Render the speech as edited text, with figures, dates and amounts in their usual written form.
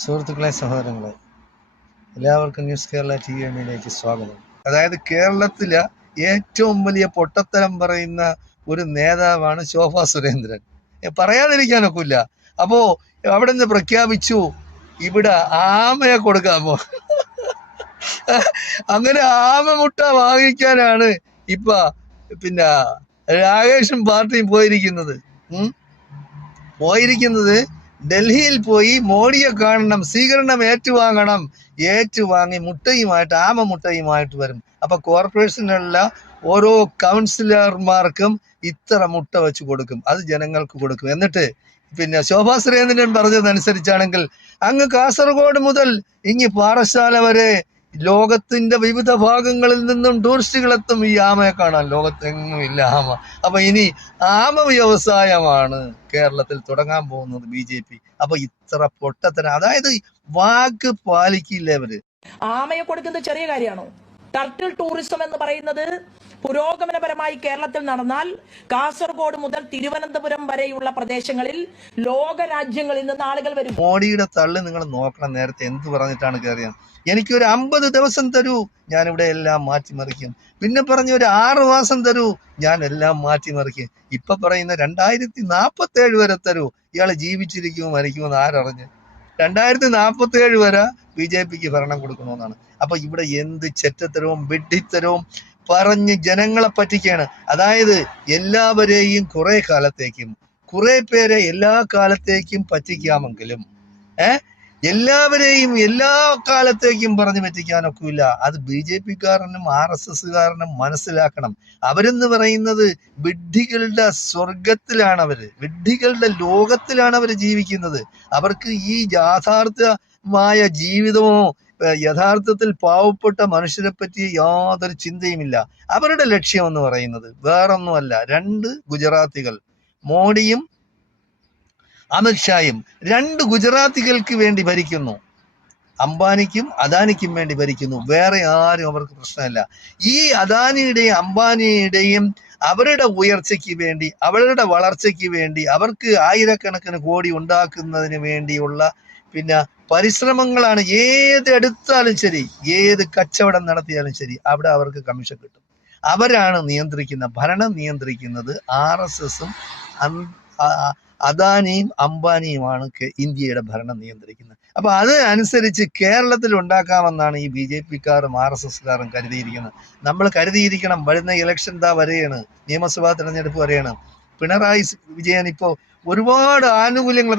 സുഹൃത്തുക്കളെ, സഹോദരങ്ങളെ, എല്ലാവർക്കും ന്യൂസ് കേരള TV സ്വാഗതം. അതായത് കേരളത്തിലെ ഏറ്റവും വലിയ പൊട്ടത്തരം പറയുന്ന ഒരു നേതാവാണ് ശോഭാ സുരേന്ദ്രൻ. പറയാതിരിക്കാനൊക്കില്ല. അപ്പോ അവിടെ നിന്ന് പ്രഖ്യാപിച്ചു ഇവിടെ ആമയെ കൊടുക്കാമോ. അങ്ങനെ ആമ മുട്ട വാങ്ങിക്കാനാണ് ഇപ്പൊ പിന്നെ രാകേഷും പാർട്ടിയും പോയിരിക്കുന്നത്. ഡൽഹിയിൽ പോയി മോഡിയെ കാണണം, സ്വീകരണം ഏറ്റുവാങ്ങി ആമ മുട്ടയുമായിട്ട് വരും. അപ്പൊ കോർപ്പറേഷനിലുള്ള ഓരോ കൗൺസിലർമാർക്കും ഇത്ര മുട്ട വെച്ച് കൊടുക്കും, അത് ജനങ്ങൾക്ക് കൊടുക്കും. എന്നിട്ട് പിന്നെ ശോഭാ സുരേന്ദ്രൻ പറഞ്ഞതനുസരിച്ചാണെങ്കിൽ അങ്ങ് കാസർഗോഡ് മുതൽ ഇങ്ങ് പാറശാല വരെ ലോകത്തിന്റെ വിവിധ ഭാഗങ്ങളിൽ നിന്നും ടൂറിസ്റ്റുകളെത്തും ഈ ആമയെ കാണാൻ. ലോകത്തെങ്ങും ഇല്ല ആമ. അപ്പൊ ഇനി ആമ വ്യവസായമാണ് കേരളത്തിൽ തുടങ്ങാൻ പോകുന്നത് BJP. അപ്പൊ ഇത്ര പൊട്ടത്തരം, അതായത് വാക്ക് പാലിക്കില്ല അവര്. ആമയെ കൊടുക്കുന്നത് ചെറിയ കാര്യമാണോ? ടർട്ടിൽ ടൂറിസം എന്ന് പറയുന്നത് പുരോഗമനപരമായി കേരളത്തിൽ നടന്നാൽ കാസർഗോഡ് മുതൽ തിരുവനന്തപുരം വരെയുള്ള പ്രദേശങ്ങളിൽ ലോക രാജ്യങ്ങളിൽ നിന്ന് ആളുകൾ വരും. മോഡിയുടെ തള്ളി നിങ്ങൾ നോക്കണം. നേരത്തെ എന്ത് പറഞ്ഞിട്ടാണ് കയറിയത്? എനിക്കൊരു 50 ദിവസം തരൂ, ഞാനിവിടെ എല്ലാം മാറ്റിമറിക്കും. പിന്നെ പറഞ്ഞു ഒരു 6 മാസം തരൂ, ഞാൻ എല്ലാം മാറ്റിമറിക്കും. ഇപ്പൊ പറയുന്ന 2047 വരെ തരൂ. ഇയാള് ജീവിച്ചിരിക്കുമോ മരിക്കുമോ എന്ന് ആരറിഞ്ഞ്? 2047 വരെ BJPക്ക് ഭരണം കൊടുക്കണമെന്നാണ്. അപ്പൊ ഇവിടെ എന്ത് ചെറ്റത്തരവും വിഡ്ഢിത്തരവും പറഞ്ഞ് ജനങ്ങളെ പറ്റിക്കാണ്. അതായത് എല്ലാവരെയും കുറെ പേരെ എല്ലാ കാലത്തേക്കും പറ്റിക്കാമെങ്കിലും എല്ലാവരെയും എല്ലാ കാലത്തേക്കും പറഞ്ഞു പറ്റിക്കാനൊക്കില്ല. അത് BJPക്കാരനും RSSകാരനും മനസ്സിലാക്കണം. അവരെന്ന് പറയുന്നത് വിഡ്ഢികളുടെ സ്വർഗത്തിലാണ്, വിഡ്ഢികളുടെ ലോകത്തിലാണ് അവർ ജീവിക്കുന്നത്. അവർക്ക് ഈ യാഥാർത്ഥമായ ജീവിതമോ യഥാർത്ഥത്തിൽ പാവപ്പെട്ട മനുഷ്യരെ പറ്റി യാതൊരു ചിന്തയുമില്ല. അവരുടെ ലക്ഷ്യം എന്ന് പറയുന്നത് വേറൊന്നുമല്ല. 2 ഗുജറാത്തികൾ, മോഡിയും അമിത്ഷായും 2 ഗുജറാത്തികൾക്ക് വേണ്ടി ഭരിക്കുന്നു. അംബാനിക്കും അദാനിക്കും വേണ്ടി ഭരിക്കുന്നു. വേറെ ആരും അവർക്ക് പ്രശ്നമല്ല. ഈ അദാനിയുടെയും അംബാനിയുടെയും അവരുടെ ഉയർച്ചയ്ക്ക് വേണ്ടി, അവരുടെ വളർച്ചയ്ക്ക് വേണ്ടി, അവർക്ക് ആയിരക്കണക്കിന് കോടി ഉണ്ടാക്കുന്നതിന് വേണ്ടിയുള്ള പിന്നെ പരിശ്രമങ്ങളാണ്. ഏത് എടുത്താലും ശരി, ഏത് കച്ചവടം നടത്തിയാലും ശരി, അവിടെ അവർക്ക് കമ്മീഷൻ കിട്ടും. അവരാണ് ഭരണം നിയന്ത്രിക്കുന്നത് RSSും അദാനിയും അംബാനിയുമാണ് ഇന്ത്യയുടെ ഭരണം നിയന്ത്രിക്കുന്നത്. അപ്പൊ അത് അനുസരിച്ച് കേരളത്തിൽ ഉണ്ടാക്കാമെന്നാണ് ഈ BJPക്കാരും RSSകാരും കരുതിയിരിക്കുന്നത്. നമ്മൾ കരുതിയിരിക്കണം. വരുന്ന ഇലക്ഷൻ വരെയാണ്, നിയമസഭാ തെരഞ്ഞെടുപ്പ് വരെയാണ്. പിണറായി വിജയൻ ഇപ്പോൾ ഒരുപാട് ആനുകൂല്യങ്ങൾ